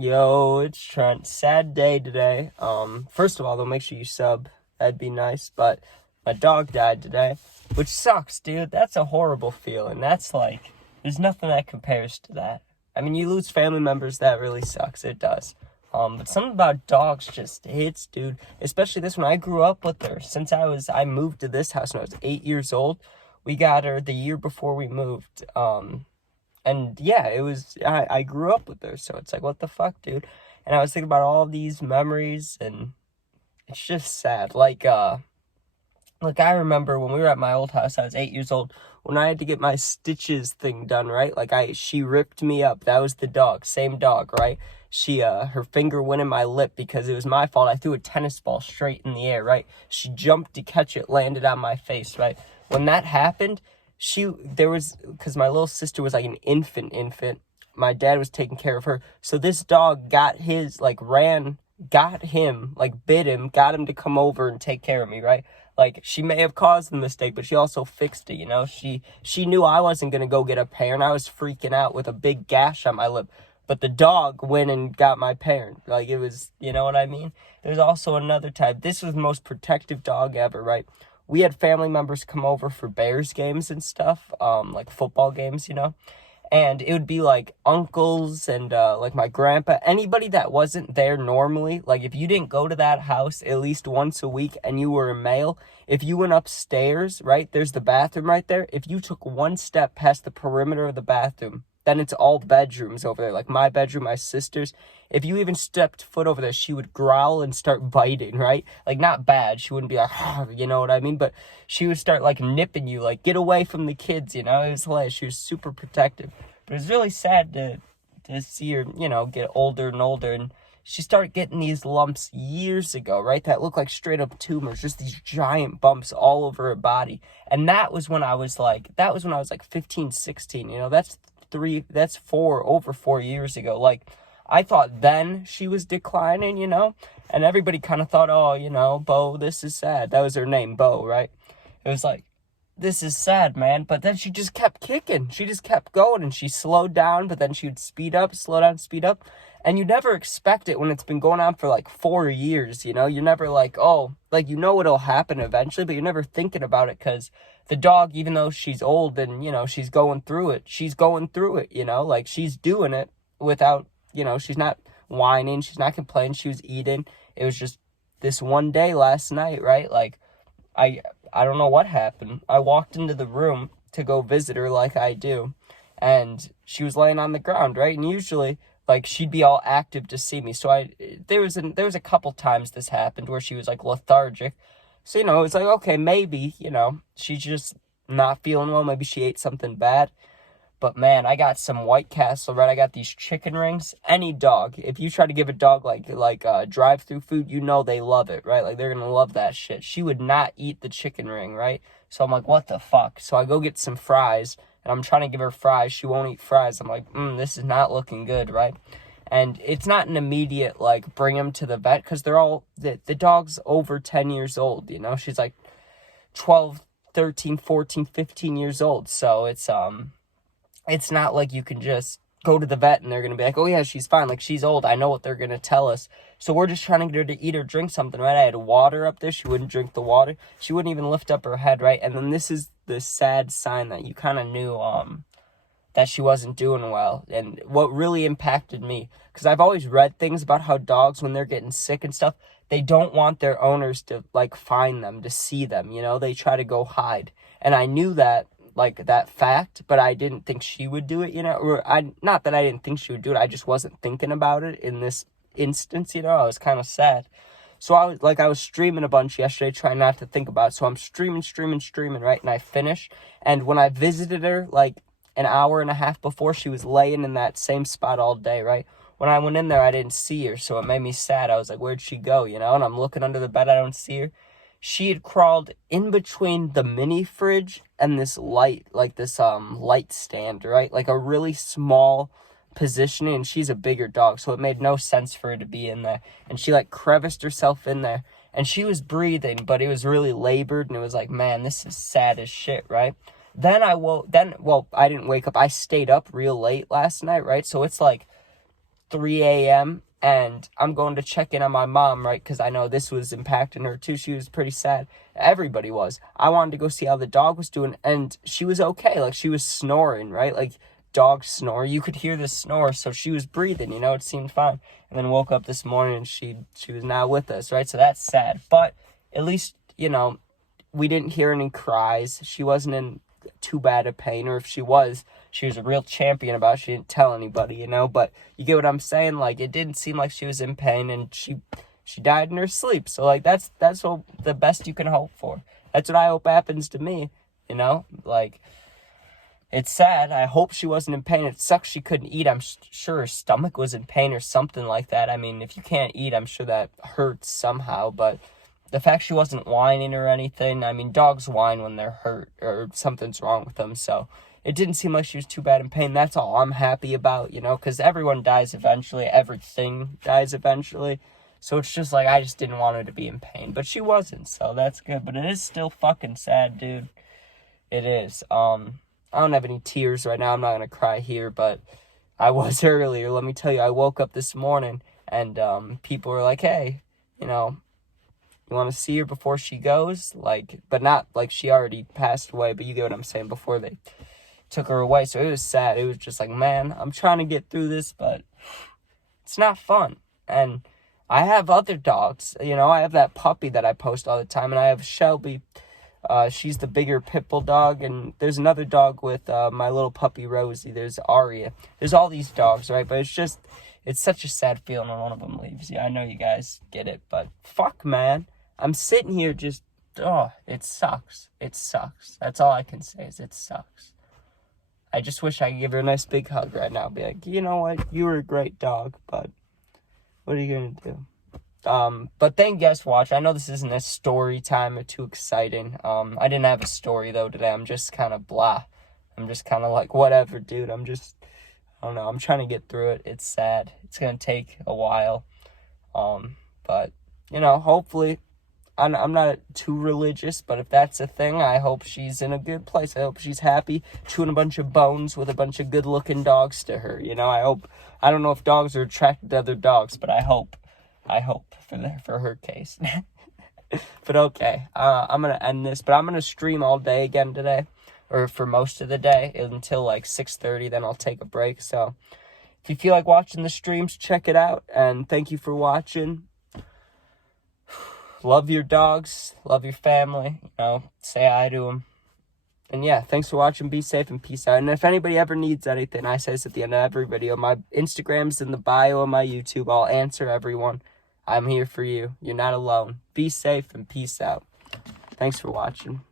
Yo, it's Trent. Sad day today. First of all, though, make sure you sub. That'd be nice. But my dog died today, which sucks, dude. That's a horrible feeling. That's like, there's nothing that compares to that. I mean, you lose family members, that really sucks. It does. But something about dogs just hits, dude. Especially this one. I grew up with her since I moved to this house when I was 8 years old. We got her the year before we moved. And yeah, I grew up with her, so it's like, what the fuck, dude? And I was thinking about all these memories, and it's just sad. Like I remember when we were at my old house, I was 8 years old, when I had to get my stitches thing done, right? She ripped me up. That was the dog, same dog, right? Her finger went in my lip because it was my fault. I threw a tennis ball straight in the air, right? She jumped to catch it, landed on my face, right? When that happened, because my little sister was like an infant. My dad was taking care of her. So this dog got bit him, got him to come over and take care of me, right? Like, she may have caused the mistake, but she also fixed it, you know? She knew I wasn't going to go get a parent. I was freaking out with a big gash on my lip. But the dog went and got my parent. Like, it was, you know what I mean? There's also another type. This was the most protective dog ever, right? We had family members come over for Bears games and stuff, like football games, you know? And it would be like uncles and like my grandpa, anybody that wasn't there normally. Like if you didn't go to that house at least once a week and you were a male, if you went upstairs, right, there's the bathroom right there. If you took one step past the perimeter of the bathroom, then it's all bedrooms over there. Like my bedroom, my sister's. If you even stepped foot over there, she would growl and start biting, right? Like, not bad. She wouldn't be like, you know what I mean? But she would start, like, nipping you, like, get away from the kids, you know? It was hilarious. She was super protective. But it was really sad to see her, you know, get older and older. And she started getting these lumps years ago, right? That looked like straight-up tumors, just these giant bumps all over her body. And that was when I was, like, 15, 16, you know? That's over 4 years ago. Like, I thought then she was declining, you know? And everybody kind of thought, oh, you know, Bo, this is sad. That was her name, Bo, right? It was like, this is sad, man. But then she just kept kicking. She just kept going, and she slowed down, but then she would speed up, slow down, speed up. And you never expect it when it's been going on for like 4 years, you know? You're never like, oh, like, you know it'll happen eventually, but you're never thinking about it because the dog, even though she's old and, you know, she's going through it, you know? Like, she's doing it without, you know, she's not whining, she's not complaining, she was eating. It was just this one day last night, right? Like, I don't know what happened. I walked into the room to go visit her like I do, and she was laying on the ground, right? And usually, like, she'd be all active to see me. So there was a couple times this happened where she was like lethargic. So, you know, it's like, okay, maybe, you know, she's just not feeling well. Maybe she ate something bad. But man, I got some White Castle, right? I got these chicken rings. Any dog, if you try to give a dog like drive-through food, you know they love it, right? Like, they're gonna love that shit. She would not eat the chicken ring, right? So I'm like, what the fuck? So I go get some fries, and I'm trying to give her fries. She won't eat fries. I'm like, this is not looking good, right? And it's not an immediate, like, bring them to the vet, because the dog's over 10 years old, you know? She's like 12, 13, 14, 15 years old. So it's not like you can just go to the vet and they're going to be like, oh yeah, she's fine. Like, she's old. I know what they're going to tell us. So we're just trying to get her to eat or drink something, right? I had water up there. She wouldn't drink the water. She wouldn't even lift up her head, right? And then this is the sad sign that you kind of knew that she wasn't doing well. And what really impacted me, because I've always read things about how dogs, when they're getting sick and stuff, they don't want their owners to, like, find them, to see them, you know? They try to go hide. And I knew that, like, that fact, but I didn't think she would do it, you know? Not that I didn't think she would do it, I just wasn't thinking about it in this instance, you know? I was kind of sad. So I was streaming a bunch yesterday, trying not to think about it. So I'm streaming, right? And I finished. And when I visited her, like, an hour and a half before, she was laying in that same spot all day, right? When I went in there, I didn't see her, so it made me sad. I was like, where'd she go, you know? And I'm looking under the bed, I don't see her. She had crawled in between the mini fridge and this light, like this light stand, right? Like a really small positioning, and she's a bigger dog, so it made no sense for her to be in there. And she, like, creviced herself in there, and she was breathing, but it was really labored, and it was like, man, this is sad as shit, right? Then I didn't wake up. I stayed up real late last night, right? So it's like 3 a.m. and I'm going to check in on my mom, right? Because I know this was impacting her too. She was pretty sad. Everybody was. I wanted to go see how the dog was doing, and she was okay. Like, she was snoring, right? Like, dogs snore. You could hear the snore, so she was breathing, it seemed fine. And then woke up this morning, and she was now with us, right? So that's sad. But at least, we didn't hear any cries. She wasn't in too bad a pain, or if she was a real champion about it. She didn't tell anybody, but you get what I'm saying. Like, it didn't seem like she was in pain, and she died in her sleep. So, like, that's what the best you can hope for. That's what I hope happens to me, like, it's sad. I hope she wasn't in pain. It sucks she couldn't eat. I'm sure her stomach was in pain or something like that. I mean, if you can't eat, I'm sure that hurts somehow, but the fact she wasn't whining or anything, I mean, dogs whine when they're hurt or something's wrong with them, so it didn't seem like she was too bad in pain. That's all I'm happy about, because everyone dies eventually. Everything dies eventually. So it's just like, I just didn't want her to be in pain. But she wasn't, so that's good. But it is still fucking sad, dude. It is. I don't have any tears right now. I'm not going to cry here, but I was earlier. Let me tell you, I woke up this morning, and people were like, hey, you want to see her before she goes? Like, but not like she already passed away, but you get what I'm saying, before they took her away. So it was sad. It was just like, man, I'm trying to get through this, but it's not fun. And I have other dogs, I have that puppy that I post all the time, and I have Shelby. She's the bigger pit bull dog, and there's another dog with my little puppy Rosie. There's Aria. There's all these dogs, right? But it's such a sad feeling when one of them leaves. Yeah, I know you guys get it, but fuck, man. I'm sitting here just, it sucks. It sucks. That's all I can say is it sucks. I just wish I could give her a nice big hug right now. Be like, you know what? You were a great dog, but what are you going to do? But thank you guys for watching. I know this isn't a story time or too exciting. I didn't have a story, though, today. I'm just kind of blah. I'm just kind of like, whatever, dude. I don't know. I'm trying to get through it. It's sad. It's going to take a while. But, hopefully, I'm not too religious, but if that's a thing, I hope she's in a good place. I hope she's happy, chewing a bunch of bones with a bunch of good-looking dogs to her. I don't know if dogs are attracted to other dogs, but I hope for her case. But okay, I'm going to end this, but I'm going to stream all day again today, or for most of the day, until like 6:30, then I'll take a break. So if you feel like watching the streams, check it out, and thank you for watching. Love your dogs, love your family, say hi to them. And yeah, thanks for watching, be safe, and peace out. And if anybody ever needs anything, I say this at the end of every video. My Instagram's in the bio of my YouTube. I'll answer everyone. I'm here for you. You're not alone. Be safe and peace out. Thanks for watching.